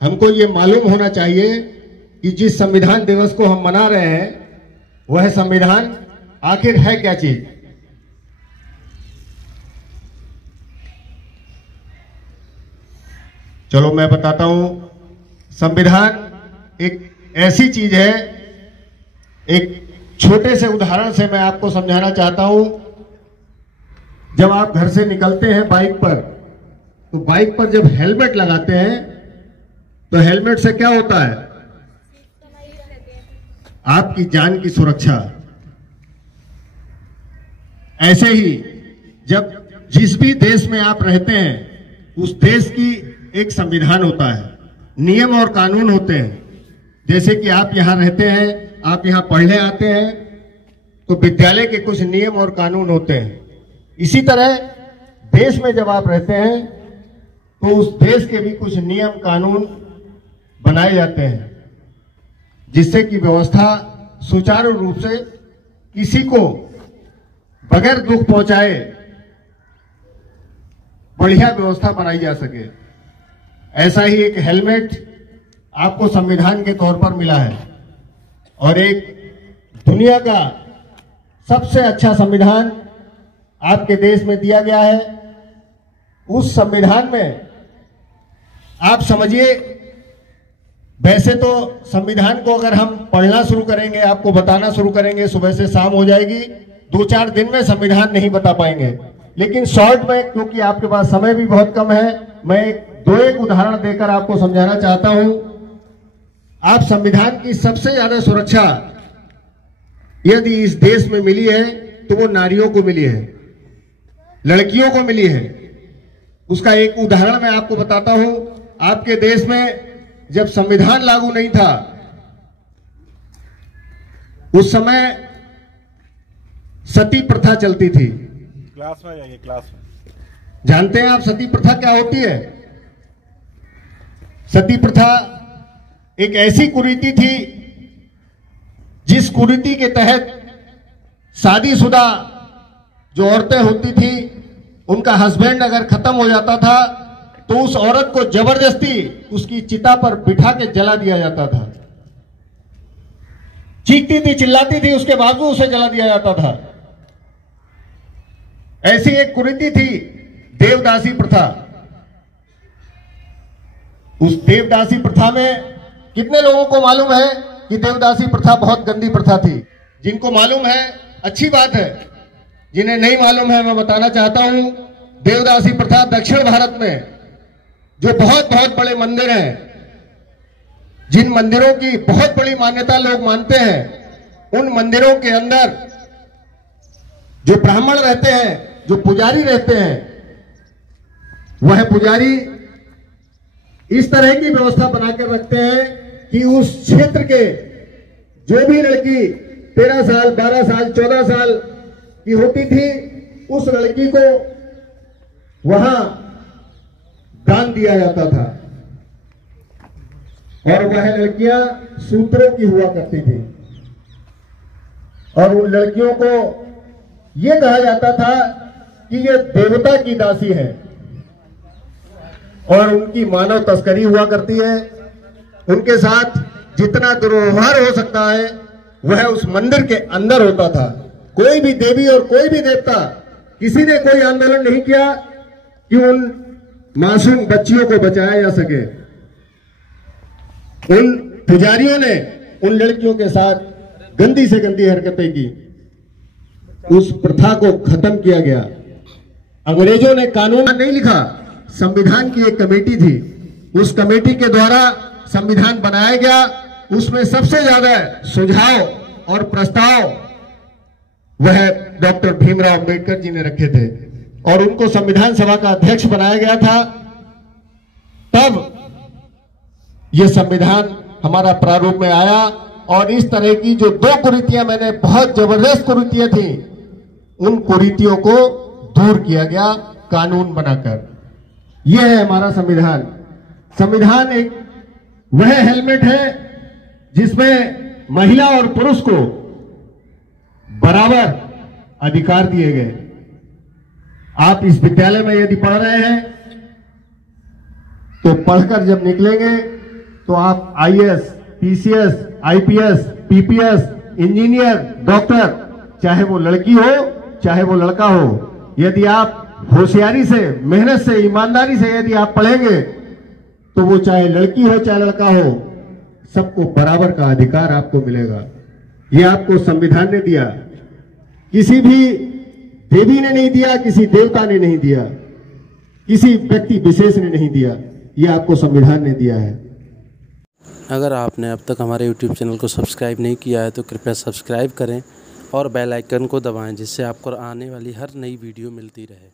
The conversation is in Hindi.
हमको ये मालूम होना चाहिए कि जिस संविधान दिवस को हम मना रहे हैं वह संविधान आखिर है क्या चीज। चलो मैं बताता हूं। संविधान एक ऐसी चीज है, एक छोटे से उदाहरण से मैं आपको समझाना चाहता हूं। जब आप घर से निकलते हैं बाइक पर, तो बाइक पर जब हेलमेट लगाते हैं तो हेलमेट से क्या होता है? आपकी जान की सुरक्षा। ऐसे ही जब जिस भी देश में आप रहते हैं उस देश की एक संविधान होता है, नियम और कानून होते हैं। जैसे कि आप यहां रहते हैं, आप यहां पढ़ने आते हैं, तो विद्यालय के कुछ नियम और कानून होते हैं। इसी तरह देश में जब आप रहते हैं तो उस देश के भी कुछ नियम कानून बनाए जाते हैं, जिससे कि व्यवस्था सुचारू रूप से किसी को बगैर दुख पहुंचाए बढ़िया व्यवस्था बनाई जा सके। ऐसा ही एक हेलमेट आपको संविधान के तौर पर मिला है, और एक दुनिया का सबसे अच्छा संविधान आपके देश में दिया गया है। उस संविधान में आप समझिए, वैसे तो संविधान को अगर हम पढ़ना शुरू करेंगे, आपको बताना शुरू करेंगे, सुबह से शाम हो जाएगी, 2-4 दिन में संविधान नहीं बता पाएंगे। लेकिन शॉर्ट में, क्योंकि आपके पास समय भी बहुत कम है, मैं एक उदाहरण देकर आपको समझाना चाहता हूं। आप संविधान की सबसे ज्यादा सुरक्षा यदि इस देश में मिली है तो वो नारियों को मिली है, लड़कियों को मिली है। उसका एक उदाहरण मैं आपको बताता हूं। आपके देश में जब संविधान लागू नहीं था, उस समय सती प्रथा चलती थी। क्लास में जाइए, क्लास में। जानते हैं आप सती प्रथा क्या होती है? सती प्रथा एक ऐसी कुरीति थी जिस कुरीति के तहत शादीशुदा जो औरतें होती थी, उनका हस्बैंड अगर खत्म हो जाता था तो उस औरत को जबरदस्ती उसकी चिता पर बिठा के जला दिया जाता था। चीखती थी, चिल्लाती थी, उसके बाद उसे जला दिया जाता था। ऐसी एक कुरीति थी देवदासी प्रथा। उस देवदासी प्रथा में कितने लोगों को मालूम है कि देवदासी प्रथा बहुत गंदी प्रथा थी? जिनको मालूम है अच्छी बात है, जिन्हें नहीं मालूम है मैं बताना चाहता हूं। देवदासी प्रथा दक्षिण भारत में जो बहुत बहुत बड़े मंदिर हैं, जिन मंदिरों की बहुत बड़ी मान्यता लोग मानते हैं, उन मंदिरों के अंदर जो ब्राह्मण रहते हैं, जो पुजारी रहते हैं, वह पुजारी इस तरह की व्यवस्था बनाकर रखते हैं कि उस क्षेत्र के जो भी लड़की 13 साल, 12 साल, 14 साल की होती थी, उस लड़की को वहां दान दिया जाता था, और वह लड़कियां शूद्रों की हुआ करती थी। और उन लड़कियों को यह कहा जाता था कि ये देवता की दासी है, और उनकी मानव तस्करी हुआ करती है। उनके साथ जितना दुर्व्यवहार हो सकता है वह उस मंदिर के अंदर होता था। कोई भी देवी और कोई भी देवता, किसी ने कोई आंदोलन नहीं किया कि उन मासूम बच्चियों को बचाया जा सके। उन पुजारियों ने उन लड़कियों के साथ गंदी से गंदी हरकतें की। उस प्रथा को खत्म किया गया। अंग्रेजों ने कानून नहीं लिखा, संविधान की एक कमेटी थी, उस कमेटी के द्वारा संविधान बनाया गया। उसमें सबसे ज्यादा सुझाव और प्रस्ताव वह डॉक्टर भीमराव अंबेडकर जी ने रखे थे, और उनको संविधान सभा का अध्यक्ष बनाया गया था। तब यह संविधान हमारा प्रारूप में आया, और इस तरह की जो 2 कुरीतियां, मैंने बहुत जबरदस्त कुरीतियां थी, उन कुरीतियों को दूर किया गया कानून बनाकर। यह है हमारा संविधान। संविधान एक वह हेलमेट है जिसमें महिला और पुरुष को बराबर अधिकार दिए गए। आप इस विद्यालय में यदि पढ़ रहे हैं तो पढ़कर जब निकलेंगे तो आप IAS, PCS, IPS, PPS, engineer, doctor, चाहे वो लड़की हो चाहे वो लड़का हो, यदि आप होशियारी से, मेहनत से, ईमानदारी से यदि आप पढ़ेंगे तो वो चाहे लड़की हो चाहे लड़का हो, सबको बराबर का अधिकार आपको मिलेगा। ये आपको संविधान ने दिया, किसी भी देवी ने नहीं दिया, किसी देवता ने नहीं दिया, किसी व्यक्ति विशेष ने नहीं दिया, ये आपको संविधान ने दिया है। अगर आपने अब तक हमारे YouTube चैनल को सब्सक्राइब नहीं किया है तो कृपया सब्सक्राइब करें और बेल आइकन को दबाएं, जिससे आपको आने वाली हर नई वीडियो मिलती रहे।